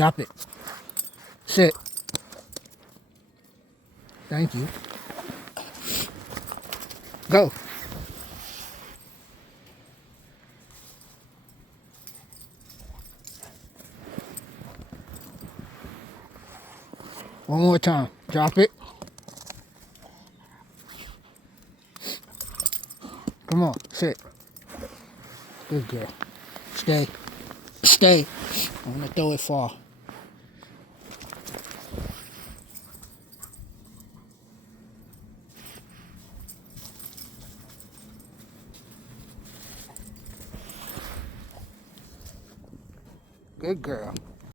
Drop it. Sit. Thank you. Go. One more time. Drop it. Come on, sit. Good girl. Stay. Stay. I'm gonna throw it far. Good girl.